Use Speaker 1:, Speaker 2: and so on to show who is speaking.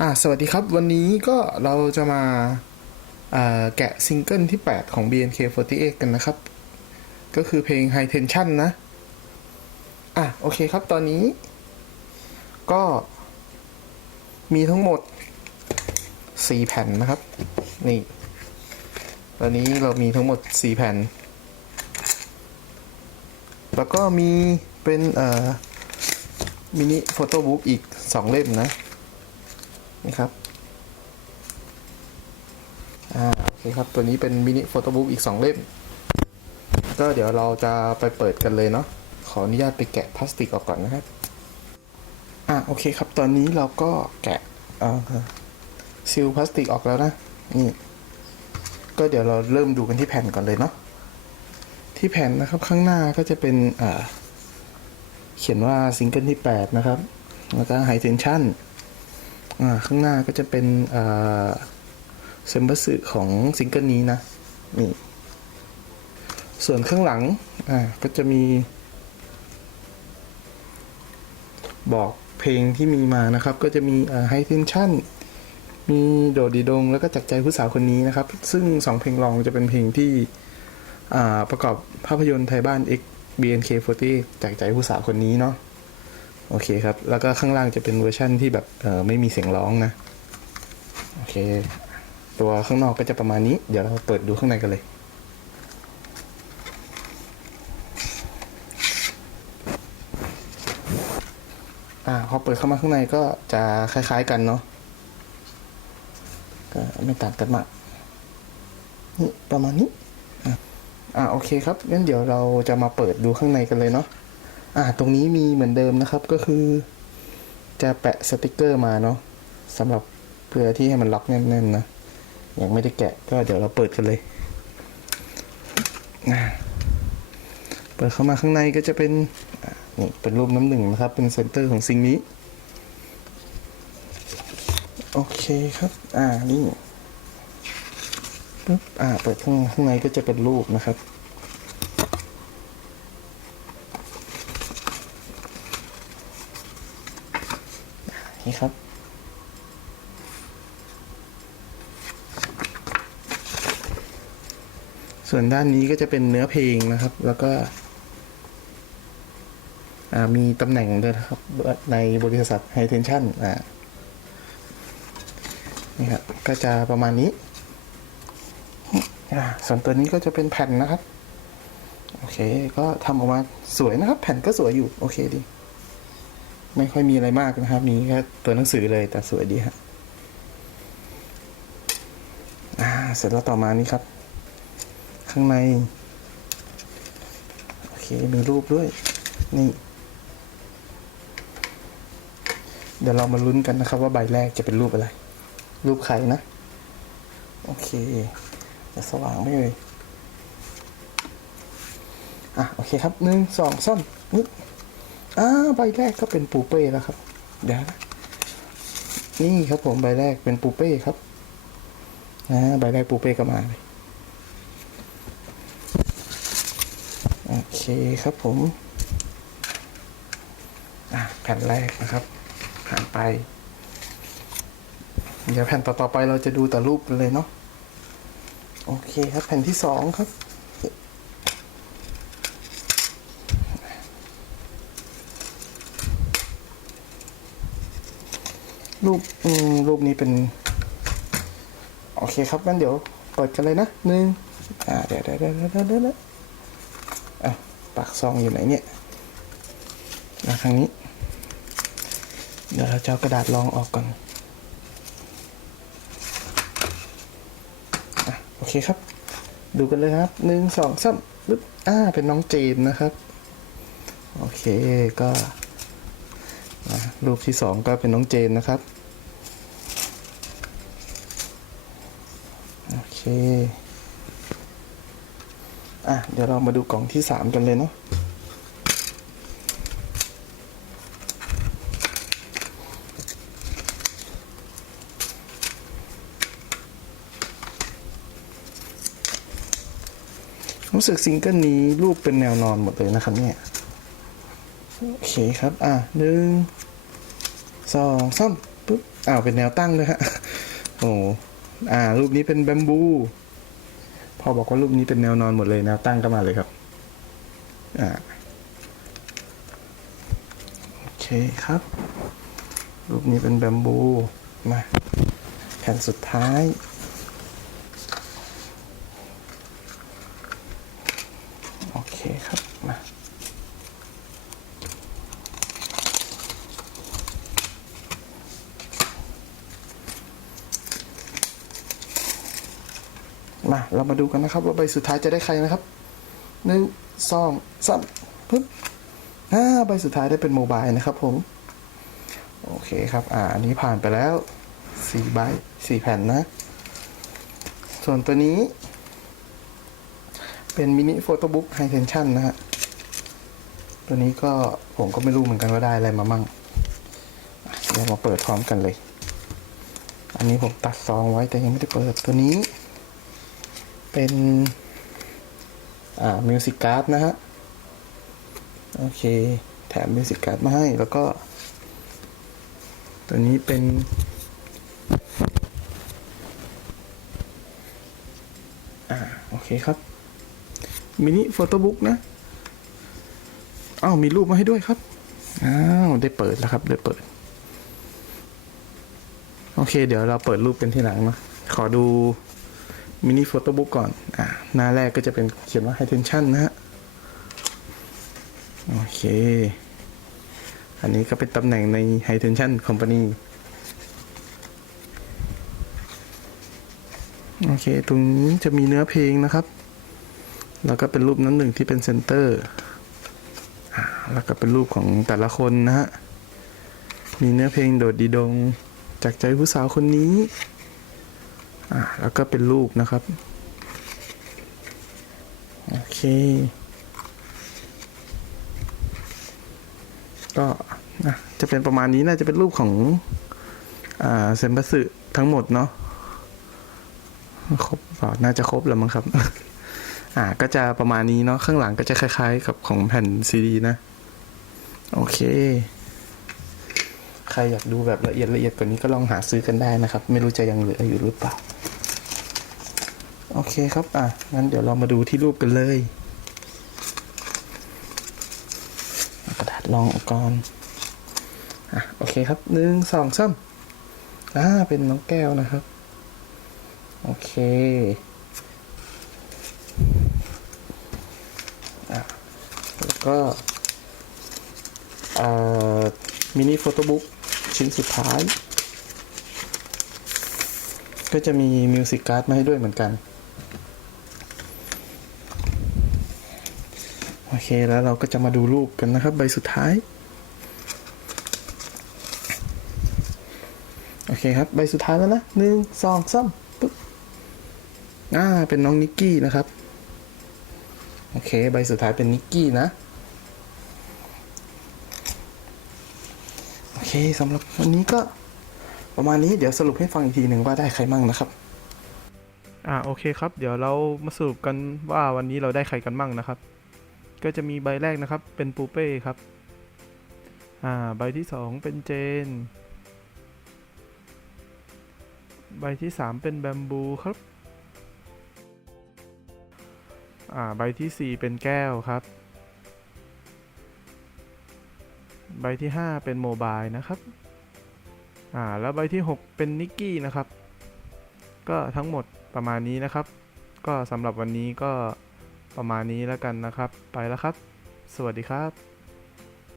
Speaker 1: อ่าสวัสดีครับ วันนี้ก็เราจะมาแกะซิงเกิลที่ 8 ของ BNK48 กันนะครับ ก็คือเพลง High Tension นะ อะ โอเคครับ ตอนนี้ ก็มีทั้งหมด 4 แผ่นนะครับ นี่ ตอนนี้เรามีทั้งหมด 4 แผ่น แล้วก็มีเป็น เอ่อ มินิโฟโต้บุ๊กอีก 2 เล่มนะ นี่ครับอ่าโอเคครับ ตัวนี้เป็นมินิโฟโต้บุ๊กอีก 2 เล่ม ก็เดี๋ยวเราจะไปเปิดกันเลยเนาะขออนุญาตไปแกะพลาสติกออกก่อนนะครับอ่าโอเคครับ ตอนนี้เราก็แกะอ่าซิลพลาสติกออกแล้วนะนี่ก็เดี๋ยวเราเริ่มดูกันที่แผ่นก่อนเลยเนาะที่แผ่นนะครับข้างหน้าก็จะเป็นเขียนว่าซิงเกิลที่ 8 นะครับ แล้วก็ไฮเทนชั่น ข้างหน้าก็จะเป็นเซมบอร์สึของซิงเกิลนี้นะนี่ส่วนข้างหลังก็จะมี บอกเพลงที่มีมานะครับ ก็จะมีไฮเทนชั่นมีโดดดีดง แล้วก็จากใจผู้สาวคนนี้นะครับ ซึ่งสองเพลงรองจะเป็นเพลงที่ประกอบภาพยนตร์ไทยบ้าน X BNK48 จากใจผู้สาวคนนี้เนาะ โอเคครับ แล้วก็ข้างล่างจะเป็นเวอร์ชั่นที่แบบเออไม่มีเสียงร้องนะ โอเค ตัวข้างนอกก็จะประมาณนี้ เดี๋ยวเราเปิดดูข้างในกันเลย อ่าพอเปิดเข้ามาข้างในก็จะคล้ายๆกันเนาะ ก็ไม่ต่างกันมากนี่ประมาณนี้ อะอ่าโอเคครับงั้นเดี๋ยวเราจะมาเปิดดูข้างในกันเลยเนาะ อ่าตรงนี้มีเหมือนเดิมนะครับก็คือ จะแปะสติกเกอร์มาเนาะสำหรับเพื่อที่ให้มันล็อกแน่นๆนะยังไม่ได้แกะก็เดี๋ยวเราเปิดกันเลยเปิดเข้ามาข้างในก็จะเป็นนี่เป็นรูปน้ำหนึ่งนะครับ เป็นเซนเตอร์ของสิ่งนี้ โอเคครับ อ่านี่ปึ๊บอ่าเปิดข้างข้างในก็จะเป็นรูปนะครับ ครับ ส่วนด้านนี้ก็จะเป็นเนื้อเพลงนะครับ แล้วก็มีตำแหน่งด้วยนะครับ ในบริษัท High Tension อ่านี่ครับ ก็จะประมาณนี้ ส่วนตัวนี้ก็จะเป็นแผ่นนะครับ โอเค ก็ทำออกมาสวยนะครับ แผ่นก็สวยอยู่ โอเคดี ไม่ค่อยมีอะไรมากนะครับ มีแค่ตัวหนังสือเลยแต่สวยดีฮะอ่าเสร็จแล้วต่อมานี้ครับ ข้างใน โอเค มีรูปด้วย นี่ เดี๋ยวเรามาลุ้นกันนะครับ ว่าใบแรกจะเป็นรูปอะไร รูปใครนะ โอเค จะสว่างไหมเลยอะ โอเคครับหนึ่งสองสามนี่ อ่าใบแรกก็เป็นปูเป้แล้วครับ เดี๋ยวนะนี่ครับผมใบแรกเป็นปูเป้ครับอ่าใบแรกปูเป้ก็มาเลยโอเคครับผมอะแผ่นแรกนะครับผ่านไป เดี๋ยวแผ่นต่อๆไปเราจะดูแต่รูปกันเลยเนาะโอเคครับแผ่นที่สองครับ รูปอืมรูปนี้เป็น โอเคครับงั้นเดี๋ยวเปิดกันเลยนะหนึ่งอ่าเดี๋ยวเดี๋ยวเดี๋ยวเดี๋ยวเดี๋ยวอะปากซองอยู่ไหนเนี่ยมาทางนี้ เดี๋ยวเราจะเอากระดาษรองออกก่อนอะโอเคครับ ดูกันเลยครับหนึ่งสองสามปึ๊บอ่าเป็นน้องเจนนะครับ โอเคก็รูปที่สองก็เป็นน้องเจนนะครับ อเคอะ เดี๋ยวเรามาดูกล่องที่สามกันเลยเนาะรู้สึกซิงเกิลนี้รูปเป็นแนวนอนหมดเลยนะครับเนี่ย โอเคครับ อะหนึ่งสองสามปุ๊บอ้าวเป็นแนวตั้งด้วยฮะ โอ้ อ่า รูปนี้เป็นแบมบูพอบอกว่ารูปนี้เป็นแนวนอนหมดเลยแนวตั้งก็มาเลยครับ อ่า โอเคครับ รูปนี้เป็นแบมบู มา แผ่นสุดท้าย โอเคครับ มา มาเรามาดูกันนะครับ ว่าใบสุดท้ายจะได้ใครนะครับหนึ่งสองสามปึ๊บอ่าใบสุดท้ายได้เป็นโมบายนะครับผม โอเคครับ อ่าอันนี้ผ่านไปแล้วสี่ใบสี่แผ่นนะ ส่วนตัวนี้ เป็นมินิโฟโต้บุ๊กไฮเทนชั่นนะฮะ ตัวนี้ก็ผมก็ไม่รู้เหมือนกันว่าได้อะไรมามั่งอะเรามาเปิดพร้อมกันเลย อันนี้ผมตัดซองไว้แต่ยังไม่ได้เปิดตัวนี้ เป็นอ่ามิวสิกการ์ดนะฮะ โอเค แถมมิวสิกการ์ดมาให้แล้วก็ ตัวนี้เป็น อ่า โอเคครับ มินิโฟโต้บุ๊กนะอ้าวมีรูปมาให้ด้วยครับ อ้าว ได้เปิดแล้วครับ ได้เปิด โอเค เดี๋ยวเราเปิดรูปเป็นที่หลังนะขอดู มินิโฟโต้บุ๊กก่อนอ่าหน้าแรกก็จะเป็นเขียนว่า high tension นะฮะ โอเค อันนี้ก็เป็นตำแหน่งใน high tension company โอเค ตรงนี้จะมีเนื้อเพลงนะครับ แล้วก็เป็นรูปนั้นหนึ่งที่เป็นเซนเตอร์อแล้วก็เป็นรูปของแต่ละคนนะฮะ มีเนื้อเพลงโดดดีดง จากใจผู้สาวคนนี้ อ่าแล้วก็เป็นรูปนะครับ โอเค ก็จะเป็นประมาณนี้น่าจะเป็นรูปของอ่าเซมบัสึทั้งหมดเนาะครบเปล่าน่าจะครบแล้วมั้งครับ อ่า ก็จะประมาณนี้เนาะข้างหลังก็จะคล้ายๆ กับของแผ่นซีดีนะ โอเค ใครอยากดูแบบละเอียดละเอียดกว่านี้ก็ลองหาซื้อกันได้นะครับ ไม่รู้จะยังเหลืออยู่หรือเปล่า โอเคครับ อะ งั้นเดี๋ยวเรามาดูที่รูปกันเลยกระดาษรองออกก่อนอะ โอเคครับหนึ่งสองสามอ่า เป็นน้องแก้วนะครับ โอเค อะ แล้วก็อ่ามินิโฟโต้บุ๊กชิ้นสุดท้าย ก็จะมีมิวสิกการ์ดมาให้ด้วยเหมือนกัน โอเคแล้วเราก็จะมาดูรูปกันนะครับ ใบสุดท้าย โอเคครับ ใบสุดท้ายแล้วนะหนึ่งสองสามปึ๊บอ่าเป็นน้องนิกกี้นะครับ โอเค ใบสุดท้ายเป็นนิกกี้นะโอเคสำหรับวันนี้ก็ประมาณนี้เดี๋ยวสรุปให้ฟังอีกทีหนึ่งว่าได้ใครมั่งนะครับ
Speaker 2: อ่าโอเคครับ เดี๋ยวเรามาสรุปกันว่าวันนี้เราได้ใครกันบ้างนะครับ ก็จะมีใบแรกนะครับ เป็นปูเป้ครับ อ่า ใบที่สองเป็นเจน ใบที่สามเป็นแบมบูครับ อ่า ใบที่สี่เป็นแก้วครับ ใบที่ห้าเป็นโมบายนะครับ อ่า แล้วใบที่หกเป็นนิกกี้นะครับ ก็ทั้งหมดประมาณนี้นะครับ ก็สำหรับวันนี้ก็ ประมาณนี้แล้วกันนะครับ ไปแล้วครับ สวัสดีครับ